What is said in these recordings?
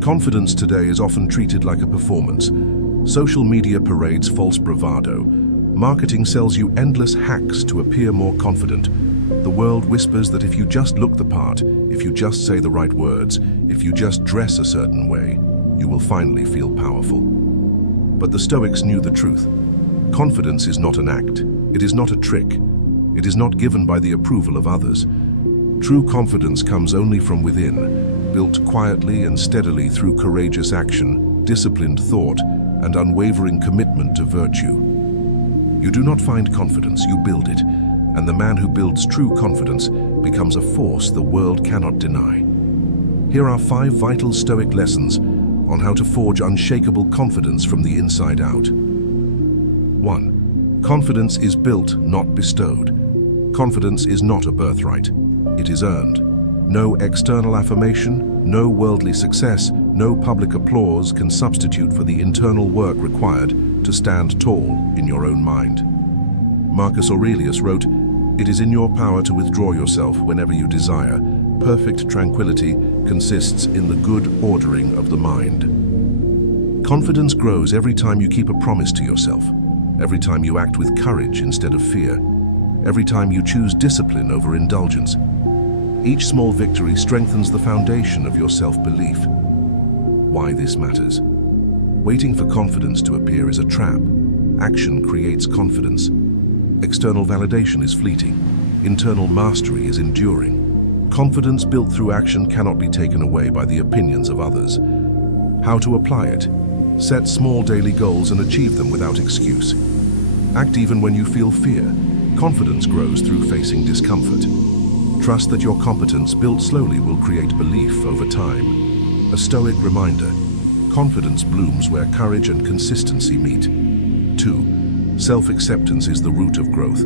Confidence today is often treated like a performance. Social media parades false bravado. Marketing sells you endless hacks to appear more confident. The world whispers that if you just look the part, if you just say the right words, if you just dress a certain way, you will finally feel powerful. But the Stoics knew the truth. Confidence is not an act. It is not a trick. It is not given by the approval of others. True confidence comes only from within, built quietly and steadily through courageous action, disciplined thought, and unwavering commitment to virtue. You do not find confidence, you build it, and the man who builds true confidence becomes a force the world cannot deny. Here are 5 vital Stoic lessons on how to forge unshakable confidence from the inside out. 1. Confidence is built, not bestowed. Confidence is not a birthright. It is earned. No external affirmation, no worldly success, no public applause can substitute for the internal work required to stand tall in your own mind. Marcus Aurelius wrote, "It is in your power to withdraw yourself whenever you desire. Perfect tranquility consists in the good ordering of the mind." Confidence grows every time you keep a promise to yourself, every time you act with courage instead of fear, every time you choose discipline over indulgence. Each small victory strengthens the foundation of your self-belief. Why this matters? Waiting for confidence to appear is a trap. Action creates confidence. External validation is fleeting. Internal mastery is enduring. Confidence built through action cannot be taken away by the opinions of others. How to apply it? Set small daily goals and achieve them without excuse. Act even when you feel fear. Confidence grows through facing discomfort. Trust that your competence built slowly will create belief over time. A Stoic reminder: confidence blooms where courage and consistency meet. 2. Self-acceptance is the root of growth.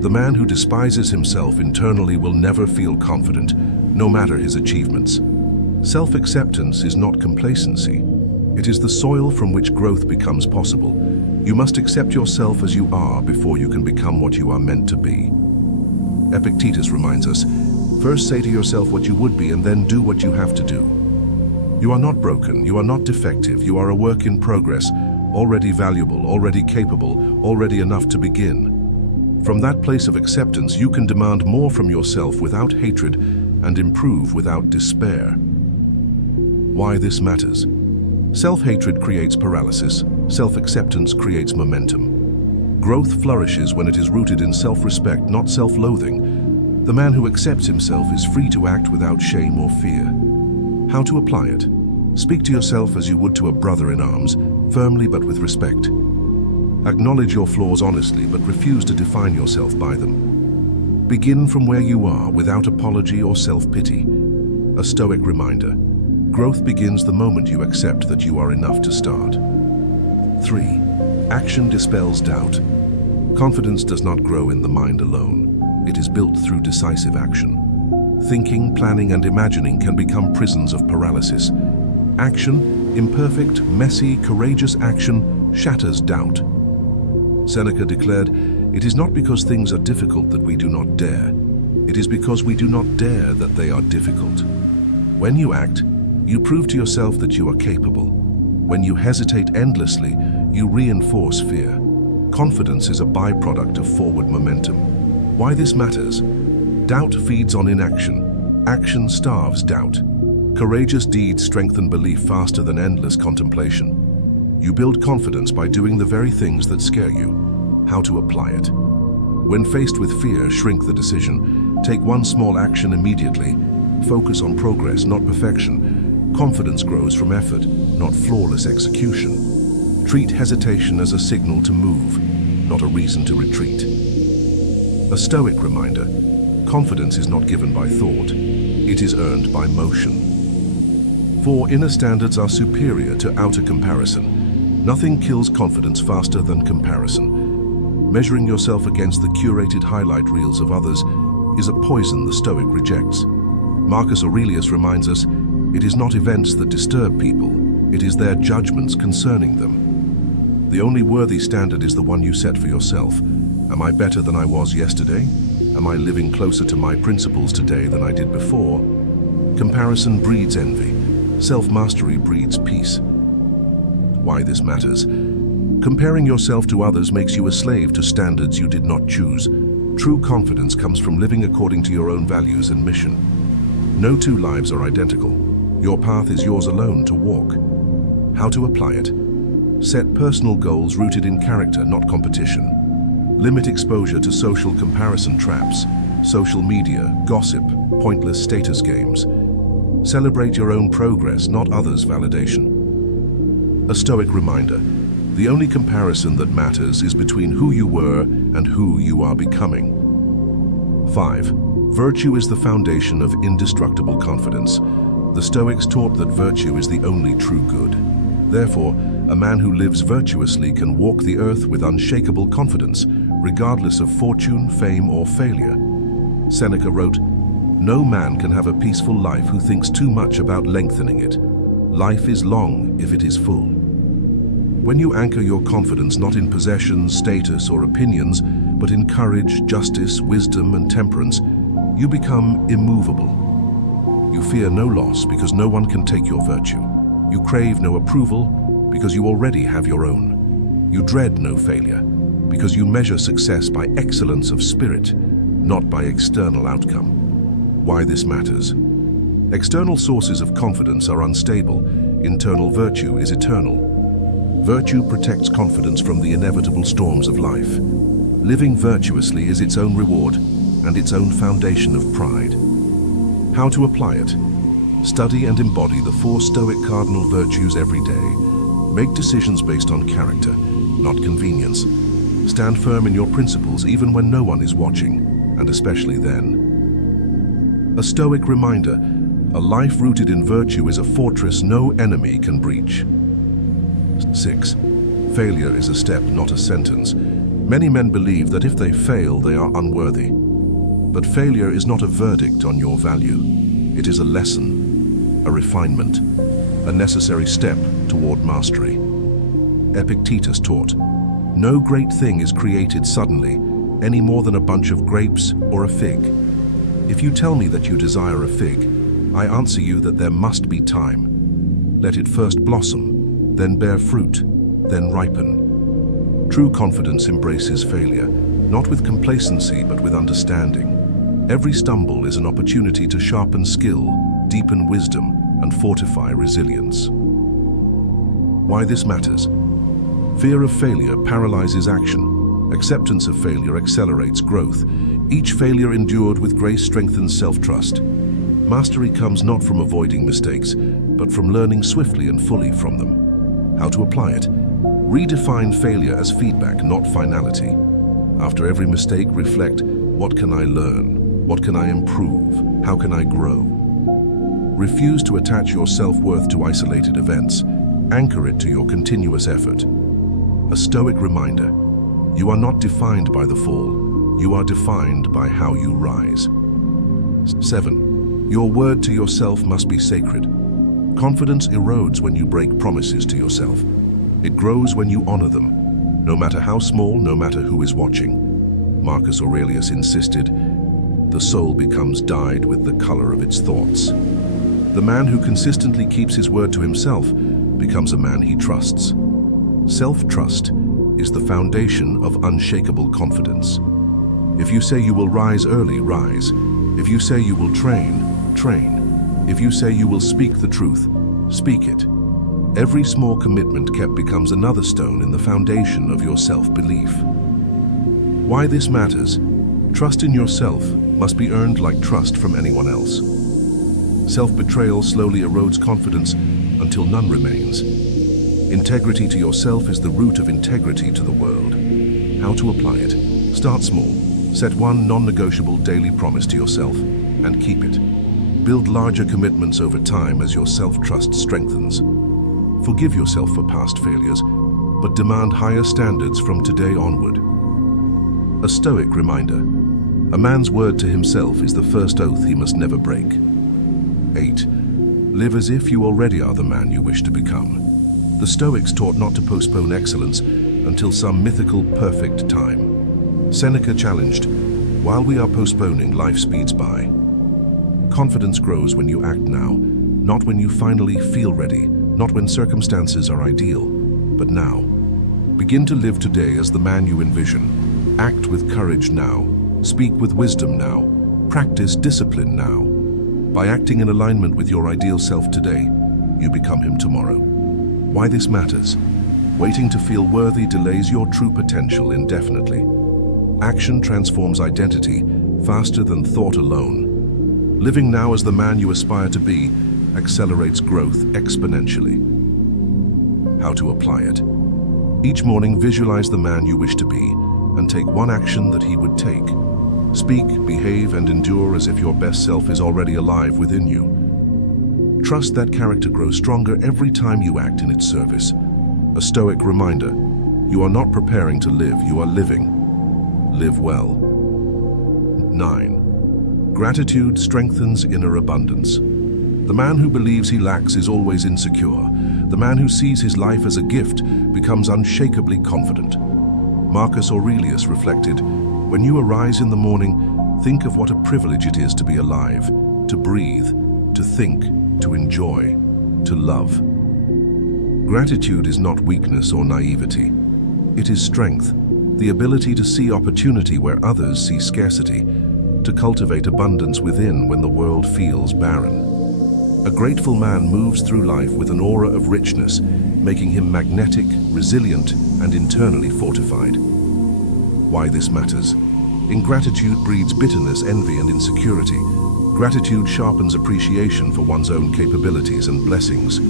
The man who despises himself internally will never feel confident, no matter his achievements. Self-acceptance is not complacency. It is the soil from which growth becomes possible. You must accept yourself as you are before you can become what you are meant to be. Epictetus reminds us, first say to yourself what you would be and then do what you have to do. You are not broken, you are not defective, you are a work in progress, already valuable, already capable, already enough to begin. From that place of acceptance, you can demand more from yourself without hatred and improve without despair. Why this matters? Self-hatred creates paralysis. Self-acceptance creates momentum. Growth flourishes when it is rooted in self-respect, not self-loathing. The man who accepts himself is free to act without shame or fear. How to apply it? Speak to yourself as you would to a brother in arms, firmly but with respect. Acknowledge your flaws honestly, but refuse to define yourself by them. Begin from where you are, without apology or self-pity. A Stoic reminder: growth begins the moment you accept that you are enough to start. 3. Action dispels doubt. Confidence does not grow in the mind alone. It is built through decisive action. Thinking, planning, and imagining can become prisons of paralysis. Action, imperfect, messy, courageous action, shatters doubt. Seneca declared, "It is not because things are difficult that we do not dare. It is because we do not dare that they are difficult." When you act, you prove to yourself that you are capable. When you hesitate endlessly, you reinforce fear. Confidence is a byproduct of forward momentum. Why this matters? Doubt feeds on inaction. Action starves doubt. Courageous deeds strengthen belief faster than endless contemplation. You build confidence by doing the very things that scare you. How to apply it? When faced with fear, shrink the decision. Take one small action immediately. Focus on progress, not perfection. Confidence grows from effort, not flawless execution. Treat hesitation as a signal to move, not a reason to retreat. A Stoic reminder: confidence is not given by thought, it is earned by motion. 4. Inner standards are superior to outer comparison. Nothing kills confidence faster than comparison. Measuring yourself against the curated highlight reels of others is a poison the Stoic rejects. Marcus Aurelius reminds us, it is not events that disturb people, it is their judgments concerning them. The only worthy standard is the one you set for yourself. Am I better than I was yesterday? Am I living closer to my principles today than I did before? Comparison breeds envy. Self-mastery breeds peace. Why this matters? Comparing yourself to others makes you a slave to standards you did not choose. True confidence comes from living according to your own values and mission. No two lives are identical. Your path is yours alone to walk. How to apply it? Set personal goals rooted in character, not competition. Limit exposure to social comparison traps, social media, gossip, pointless status games. Celebrate your own progress, not others' validation. A Stoic reminder: the only comparison that matters is between who you were and who you are becoming. 5. Virtue is the foundation of indestructible confidence. The Stoics taught that virtue is the only true good. Therefore, a man who lives virtuously can walk the earth with unshakable confidence, regardless of fortune, fame, or failure. Seneca wrote, "No man can have a peaceful life who thinks too much about lengthening it. Life is long if it is full." When you anchor your confidence not in possessions, status, or opinions, but in courage, justice, wisdom, and temperance, you become immovable. You fear no loss because no one can take your virtue. You crave no approval because you already have your own. You dread no failure because you measure success by excellence of spirit, not by external outcome. Why this matters? External sources of confidence are unstable. Internal virtue is eternal. Virtue protects confidence from the inevitable storms of life. Living virtuously is its own reward and its own foundation of pride. How to apply it? Study and embody the 4 Stoic cardinal virtues every day. Make decisions based on character, not convenience. Stand firm in your principles even when no one is watching, and especially then. A Stoic reminder: a life rooted in virtue is a fortress no enemy can breach. 6. Failure is a step, not a sentence. Many men believe that if they fail, they are unworthy. But failure is not a verdict on your value. It is a lesson, a refinement, a necessary step toward mastery. Epictetus taught, "No great thing is created suddenly, any more than a bunch of grapes or a fig. If you tell me that you desire a fig, I answer you that there must be time. Let it first blossom, then bear fruit, then ripen." True confidence embraces failure, not with complacency but with understanding. Every stumble is an opportunity to sharpen skill, deepen wisdom, and fortify resilience. Why this matters? Fear of failure paralyzes action. Acceptance of failure accelerates growth. Each failure endured with grace strengthens self-trust. Mastery comes not from avoiding mistakes, but from learning swiftly and fully from them. How to apply it? Redefine failure as feedback, not finality. After every mistake, reflect: what can I learn? What can I improve? How can I grow? Refuse to attach your self-worth to isolated events. Anchor it to your continuous effort. A Stoic reminder: you are not defined by the fall. You are defined by how you rise. 7. Your word to yourself must be sacred. Confidence erodes when you break promises to yourself. It grows when you honor them, no matter how small, no matter who is watching. Marcus Aurelius insisted, "The soul becomes dyed with the color of its thoughts." The man who consistently keeps his word to himself becomes a man he trusts. Self-trust is the foundation of unshakable confidence. If you say you will rise early, rise. If you say you will train, train. If you say you will speak the truth, speak it. Every small commitment kept becomes another stone in the foundation of your self-belief. Why this matters? Trust in yourself must be earned like trust from anyone else. Self-betrayal slowly erodes confidence until none remains. Integrity to yourself is the root of integrity to the world. How to apply it? Start small. Set one non-negotiable daily promise to yourself and keep it. Build larger commitments over time as your self-trust strengthens. Forgive yourself for past failures, but demand higher standards from today onward. A Stoic reminder: a man's word to himself is the first oath he must never break. 8. Live as if you already are the man you wish to become. The Stoics taught not to postpone excellence until some mythical perfect time. Seneca challenged, "While we are postponing, life speeds by." Confidence grows when you act now, Not when you finally feel ready, not when circumstances are ideal, but now. Begin to live today as the man you envision. Act with courage now. Speak with wisdom now. Practice discipline now. By acting in alignment with your ideal self today, you become him tomorrow. Why this matters? Waiting to feel worthy delays your true potential indefinitely. Action transforms identity faster than thought alone. Living now as the man you aspire to be accelerates growth exponentially. How to apply it? Each morning, visualize the man you wish to be and take one action that he would take. Speak, behave, and endure as if your best self is already alive within you. Trust that character grows stronger every time you act in its service. A Stoic reminder: you are not preparing to live, you are living. Live well. 9. Gratitude strengthens inner abundance. The man who believes he lacks is always insecure. The man who sees his life as a gift becomes unshakably confident. Marcus Aurelius reflected, "When you arise in the morning, think of what a privilege it is to be alive, to breathe, to think, to enjoy, to love." Gratitude is not weakness or naivety. It is strength, the ability to see opportunity where others see scarcity, to cultivate abundance within when the world feels barren. A grateful man moves through life with an aura of richness, making him magnetic, resilient, and internally fortified. Why this matters? Ingratitude breeds bitterness, envy, and insecurity. Gratitude sharpens appreciation for one's own capabilities and blessings.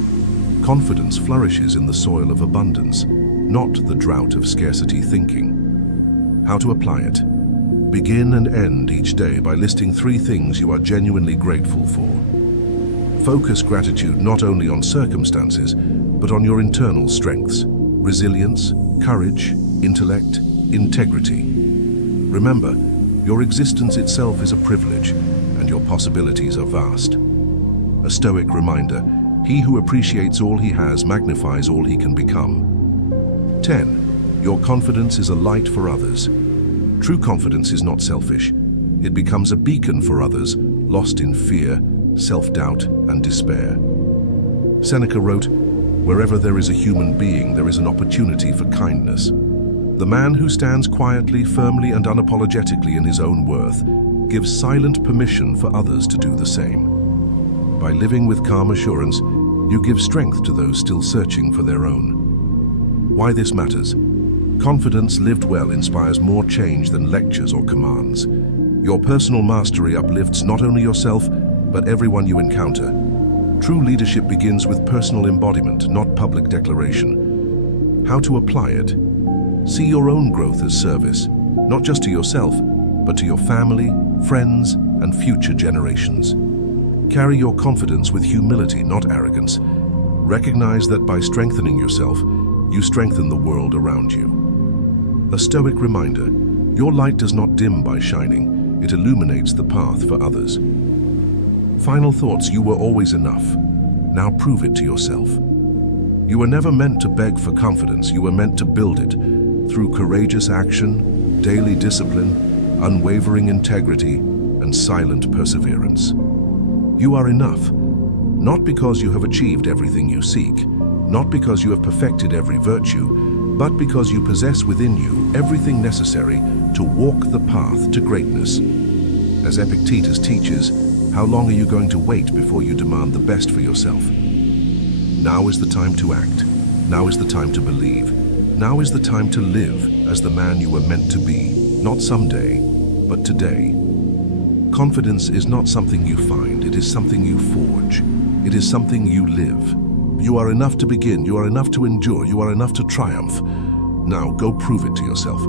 Confidence flourishes in the soil of abundance, not the drought of scarcity thinking. How to apply it? Begin and end each day by listing 3 things you are genuinely grateful for. Focus gratitude not only on circumstances, but on your internal strengths: resilience, courage, intellect, integrity. Remember, your existence itself is a privilege, and your possibilities are vast. A Stoic reminder: he who appreciates all he has magnifies all he can become. 10. Your confidence is a light for others. True confidence is not selfish. It becomes a beacon for others, lost in fear, self-doubt, and despair. Seneca wrote, "Wherever there is a human being, there is an opportunity for kindness." The man who stands quietly, firmly, and unapologetically in his own worth gives silent permission for others to do the same. By living with calm assurance, you give strength to those still searching for their own. Why this matters? Confidence lived well inspires more change than lectures or commands. Your personal mastery uplifts not only yourself, but everyone you encounter. True leadership begins with personal embodiment, not public declaration. How to apply it? See your own growth as service, not just to yourself, but to your family, friends, and future generations. Carry your confidence with humility, not arrogance. Recognize that by strengthening yourself, you strengthen the world around you. A Stoic reminder: your light does not dim by shining, it illuminates the path for others. Final thoughts: you were always enough. Now prove it to yourself. You were never meant to beg for confidence, you were meant to build it through courageous action, daily discipline, unwavering integrity, and silent perseverance. You are enough, not because you have achieved everything you seek, not because you have perfected every virtue, but because you possess within you everything necessary to walk the path to greatness. As Epictetus teaches, how long are you going to wait before you demand the best for yourself? Now is the time to act. Now is the time to believe. Now is the time to live as the man you were meant to be, not someday, but today. Confidence is not something you find, it is something you forge. It is something you live. You are enough to begin, you are enough to endure, you are enough to triumph. Now go prove it to yourself.